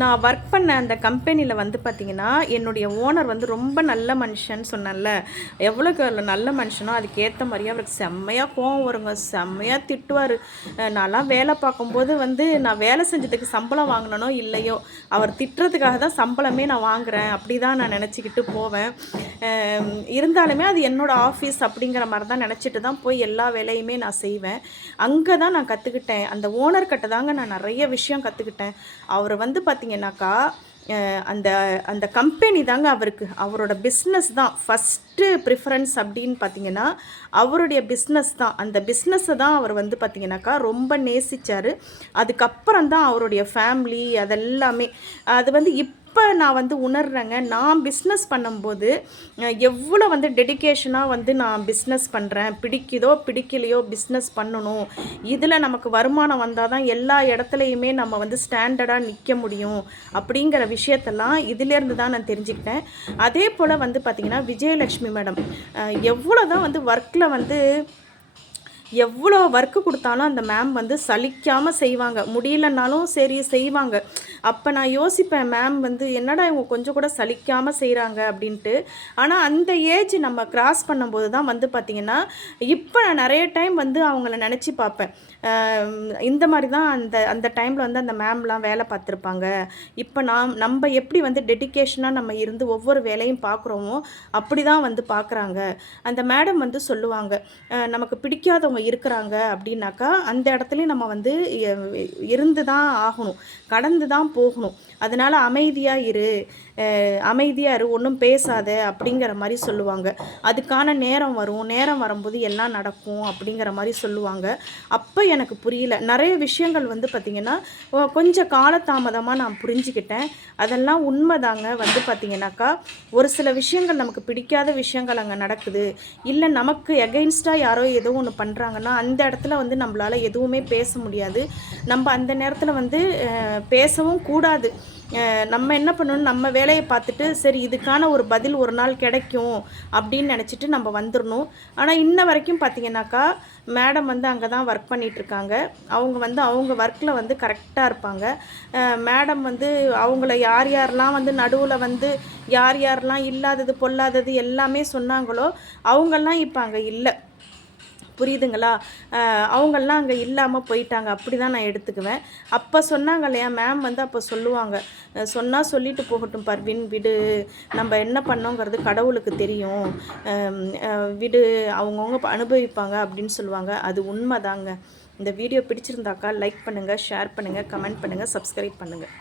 நான் ஒர்க் பண்ண அந்த கம்பெனியில் வந்து பார்த்திங்கன்னா என்னுடைய ஓனர் வந்து ரொம்ப நல்ல மனுஷன் சொன்னேன்ல. எவ்வளோக்கு நல்ல மனுஷனோ அதுக்கேற்ற மாதிரியே அவருக்கு செம்மையாக கோவம் வருங்க. செம்மையாக திட்டுவார். நான்லாம் வேலை பார்க்கும்போது வந்து நான் வேலை செஞ்சதுக்கு சம்பளம் வாங்கினனோ இல்லையோ அவர் திட்டுறதுக்காக தான் சம்பளமே நான் வாங்குகிறேன் அப்படி தான் நான் நினச்சிக்கிட்டு போவேன். இருந்தாலுமே அது என்னோடய ஆஃபீஸ் அப்படிங்கிற மாதிரி தான் நினச்சிட்டு தான் போய் எல்லா வேலையுமே நான் செய்வேன். அங்கே தான் நான் கற்றுக்கிட்டேன் அந்த ஓனர்கிட்ட தாங்க நான் நிறைய விஷயம் கற்றுக்கிட்டேன் அவர் வந்து பார்த்தீங்கன்னாக்கா அந்த அந்த கம்பெனி தாங்க அவருக்கு அவரோட பிஸ்னஸ் தான். ஃபஸ்ட்டு ப்ரிஃபரன்ஸ் அப்படின்னு பார்த்தீங்கன்னா அவருடைய பிஸ்னஸ் தான். அந்த பிஸ்னஸை தான் அவர் வந்து பார்த்தீங்கன்னாக்கா ரொம்ப நேசிச்சார். அதுக்கப்புறம் தான் அவருடைய ஃபேமிலி அதெல்லாமே. அது வந்து இப்போ நான் வந்து உணர்றேங்க. நான் பிஸ்னஸ் பண்ணும்போது எவ்வளோ வந்து டெடிகேஷனாக வந்து நான் பிஸ்னஸ் பண்ணுறேன் பிடிக்குதோ பிடிக்கலையோ பிஸ்னஸ் பண்ணணும். இதில் நமக்கு வருமானம் வந்தால் தான் எல்லா இடத்துலையுமே நம்ம வந்து ஸ்டாண்டர்டாக நிற்க முடியும் அப்படிங்கிற விஷயத்தெல்லாம் இதிலேருந்து தான் நான் தெரிஞ்சுக்கிட்டேன். அதே போல் வந்து பார்த்திங்கன்னா விஜயலட்சுமி மேடம் எவ்வளோ தான் வந்து ஒர்க்கில் வந்து எவ்வளோ ஒர்க்கு கொடுத்தாலும் அந்த மேம் வந்து சலிக்காமல் செய்வாங்க. முடியலனாலும் சரி செய்வாங்க. அப்போ நான் யோசிப்பேன் மேம் வந்து என்னடா இவங்க கொஞ்சம் கூட சலிக்காமல் செய்கிறாங்க அப்படின்ட்டு. ஆனால் அந்த ஏஜ் நம்ம கிராஸ் பண்ணும்போது தான் வந்து பார்த்திங்கன்னா இப்போ நான் நிறைய டைம் வந்து அவங்கள நினச்சி பார்ப்பேன். இந்த மாதிரி தான் அந்த அந்த டைமில் வந்து அந்த மேம்லாம் வேலை பார்த்துருப்பாங்க. இப்போ நாம் நம்ம எப்படி வந்து டெடிகேஷனாக நம்ம இருந்து ஒவ்வொரு வேலையும் பார்க்குறோமோ அப்படி தான் வந்து பார்க்குறாங்க. அந்த மேடம் வந்து சொல்லுவாங்க நமக்கு பிடிக்காதவங்க இருக்கிறாங்க அப்படின்னாக்கா அந்த இடத்துலையும் நம்ம வந்து இருந்து தான் ஆகணும். கடந்து தான் போகணும். அதனால் அமைதியாக இரு. அமைதியாக இரு. ஒன்றும் பேசாத அப்படிங்கிற மாதிரி சொல்லுவாங்க. அதுக்கான நேரம் வரும். நேரம் வரும்போது எல்லாம் நடக்கும் அப்படிங்கிற மாதிரி சொல்லுவாங்க. அப்போ எனக்கு புரியல. நிறைய விஷயங்கள் வந்து பார்த்திங்கன்னா கொஞ்சம் காலதாமதமாக நான் புரிஞ்சுக்கிட்டேன். அதெல்லாம் உண்மைதாங்க. வந்து பார்த்திங்கனாக்கா ஒரு சில விஷயங்கள் நமக்கு பிடிக்காத விஷயங்கள் அங்கே நடக்குது. இல்லை நமக்கு எகெயின்ஸ்டாக யாரோ ஏதோ ஒன்று பண்ணுறாங்க பண்ணுறாங்கன்னா அந்த இடத்துல வந்து நம்மளால் எதுவுமே பேச முடியாது. நம்ம அந்த நேரத்தில் வந்து பேசவும் கூடாது. நம்ம என்ன பண்ணணும்? நம்ம வேலையை பார்த்துட்டு சரி இதுக்கான ஒரு பதில் ஒரு நாள் கிடைக்கும் அப்படின்னு நினச்சிட்டு நம்ம வந்துடணும் ஆனால் இன்ன வரைக்கும் பார்த்தீங்கன்னாக்கா மேடம் வந்து அங்கே தான் ஒர்க் பண்ணிகிட்ருக்காங்க அவங்க வந்து அவங்க ஒர்க்கில் வந்து கரெக்டாக இருப்பாங்க. மேடம் வந்து அவங்கள யார் யாரெல்லாம் வந்து நடுவில் வந்து யார் யாரெல்லாம் இல்லாதது பொல்லாதது எல்லாமே சொன்னாங்களோ அவங்கெல்லாம் இப்போ அங்கே இல்லை. புரியுதுங்களா? அவங்கெல்லாம் அங்கே இல்லாமல் போயிட்டாங்க. அப்படி தான் நான் எடுத்துக்குவேன். அப்போ சொன்னாங்க இல்லையா? மேம் வந்து அப்போ சொல்லுவாங்க. சொன்னால் சொல்லிட்டு போகட்டும் பர்வின். விடு. நம்ம என்ன பண்ணோங்கிறது கடவுளுக்கு தெரியும். விடு. அவங்கவுங்க அனுபவிப்பாங்க அப்படின்னு சொல்லுவாங்க. அது உண்மைதாங்க. இந்த வீடியோ பிடிச்சிருந்தாக்கா லைக் பண்ணுங்கள் ஷேர் பண்ணுங்கள் கமெண்ட் பண்ணுங்கள் சப்ஸ்கிரைப் பண்ணுங்கள்